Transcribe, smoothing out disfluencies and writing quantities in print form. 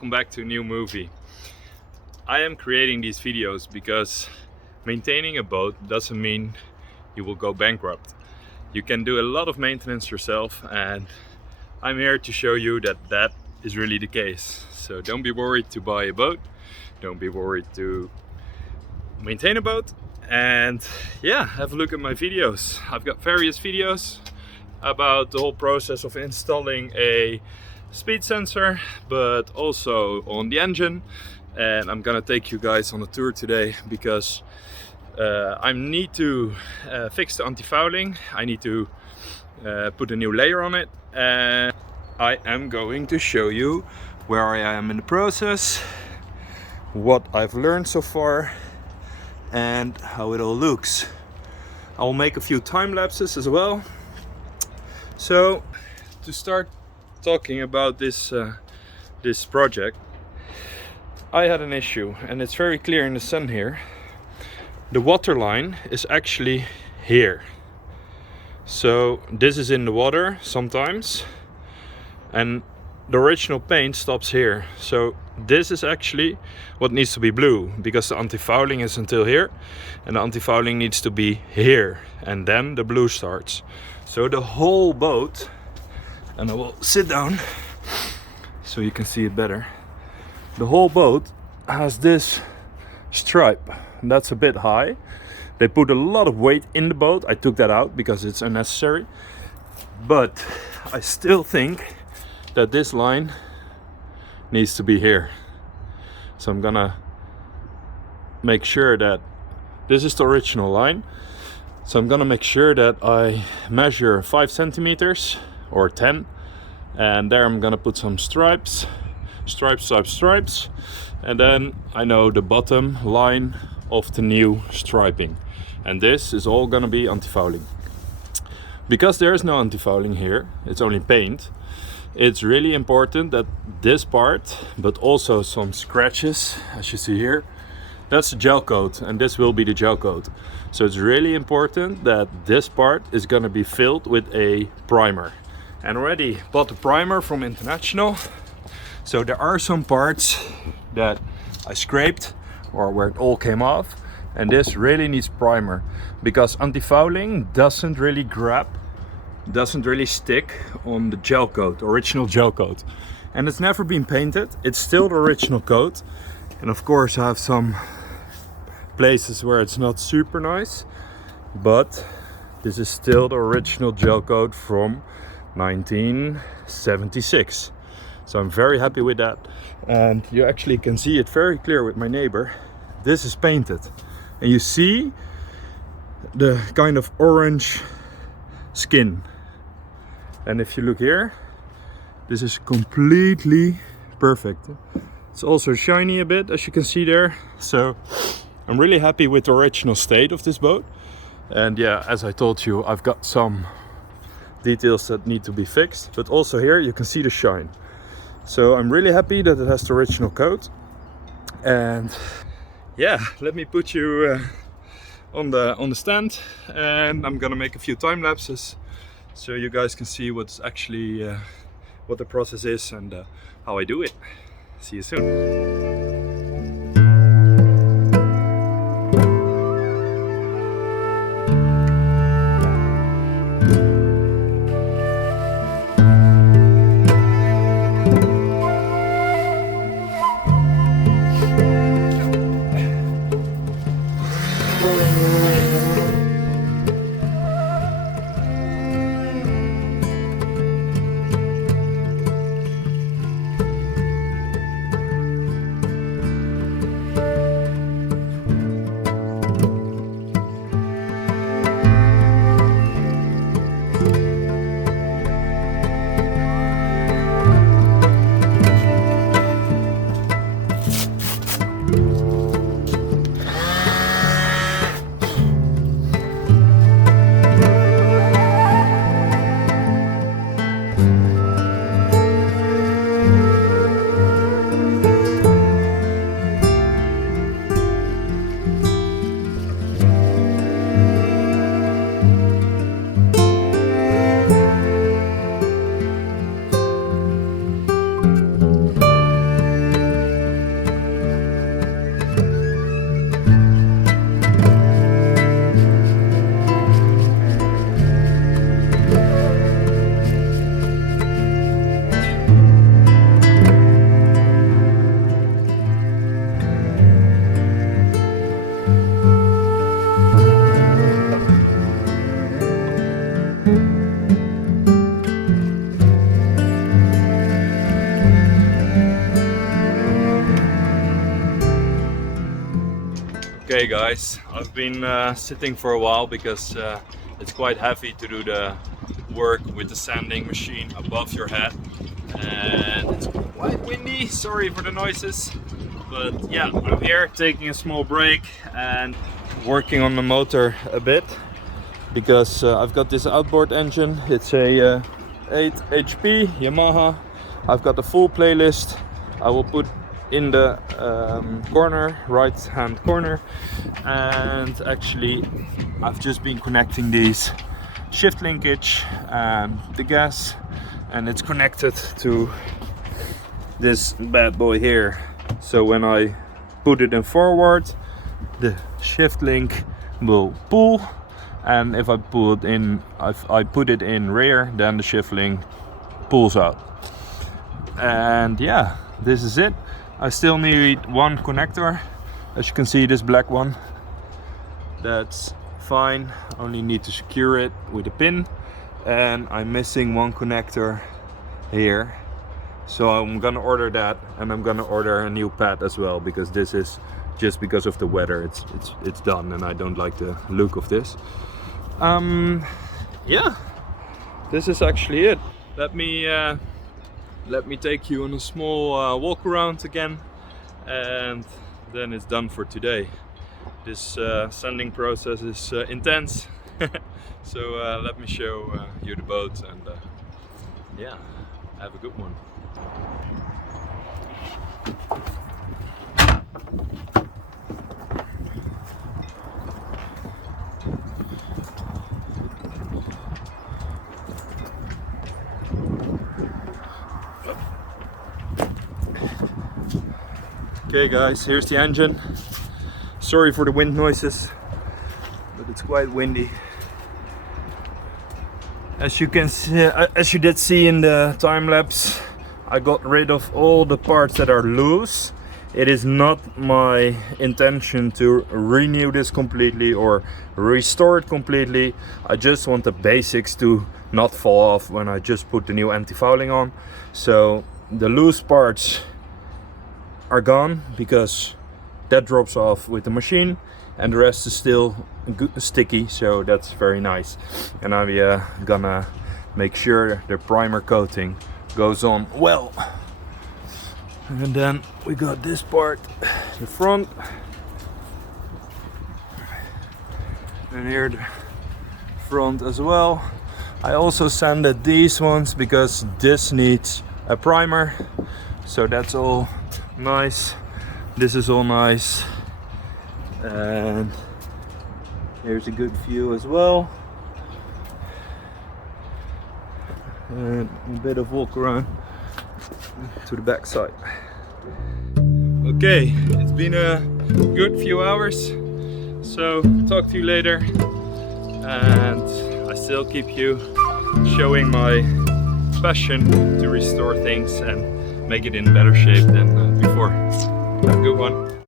welcome back to a new movie. I am creating these videos because maintaining a boat doesn't mean you will go bankrupt. You can do a lot of maintenance yourself, and I'm here to show you that that is really the case. So don't be worried to buy a boat, don't be worried to maintain a boat, and yeah, have a look at my videos. I've got various videos about the whole process of installing a speed sensor, but also on the engine. And I'm gonna take you guys on a tour today because I need to fix the anti-fouling. I need to put a new layer on it, and I am going to show you where I am in the process, what I've learned so far, and how it all looks. I'll make a few time lapses as well. So to start talking about this project, I had an issue, and it's very clear in the sun here. The waterline is actually here. So this is in the water sometimes, and the original paint stops here. So this is actually what needs to be blue, because the anti-fouling is until here, and the anti-fouling needs to be here, and then the blue starts. So the whole boat, and I will sit down so you can see it better. The whole boat has this stripe, and that's a bit high. They put a lot of weight in the boat. I took that out because it's unnecessary, but I still think that this line needs to be here. So I'm gonna make sure that this is the original line. So I'm gonna make sure that I measure 5 centimeters or 10, and there I'm gonna put some stripes, and then I know the bottom line of the new striping, and this is all gonna be anti-fouling. Because there is no anti-fouling here, it's only paint. It's really important that this part, but also some scratches, as you see here, that's the gel coat, and this will be the gel coat. So it's really important that this part is gonna be filled with a primer. And already bought the primer from International. So there are some parts that I scraped or where it all came off, and this really needs primer, because anti-fouling doesn't really stick on the gel coat, original gel coat. And it's never been painted, it's still the original coat. And of course I have some places where it's not super nice, but this is still the original gel coat from 1976. So I'm very happy with that, and you actually can see it very clear with my neighbor. This is painted, and you see the kind of orange skin. And if you look here, this is completely perfect. It's also shiny a bit, as you can see there. So I'm really happy with the original state of this boat. And yeah, as I told you, I've got some details that need to be fixed, but also here you can see the shine. So I'm really happy that it has the original coat. And yeah, let me put you on the stand, and I'm gonna make a few time lapses so you guys can see what's actually what the process is and how I do it. See you soon. Okay guys, I've been sitting for a while because it's quite heavy to do the work with the sanding machine above your head, and it's quite windy, sorry for the noises, but yeah, I'm here taking a small break and working on the motor a bit because I've got this outboard engine. It's a 8 HP Yamaha. I've got the full playlist. I will put in the corner, right hand corner, and actually I've just been connecting these shift linkage and the gas, and it's connected to this bad boy here. So when I put it in forward, the shift link will pull, and if I put it in rear, then the shift link pulls out. And yeah, this is it. I still need one connector. As you can see, this black one, that's fine. Only need to secure it with a pin, and I'm missing one connector here, so I'm gonna order that, and I'm gonna order a new pad as well, because this is just because of the weather. It's done, and I don't like the look of this. Yeah, this is actually it. Let me take you on a small walk around again, and then it's done for today. This sanding process is intense, so let me show you the boat, and yeah, have a good one. Okay guys, here's the engine. Sorry for the wind noises, but it's quite windy. As you can see, as you did see in the time lapse, I got rid of all the parts that are loose. It is not my intention to renew this completely or restore it completely. I just want the basics to not fall off when I just put the new anti-fouling on. So the loose parts are gone because that drops off with the machine, and the rest is still sticky, so that's very nice. And I'm gonna make sure the primer coating goes on well. And then we got this part, the front, and here the front as well. I also sanded these ones because this needs a primer, so that's all nice. This is all nice, and here's a good view as well, and a bit of walk around to the back side. Okay, it's been a good few hours, so talk to you later, and I still keep you showing my passion to restore things and make it in better shape than before. Have a good one.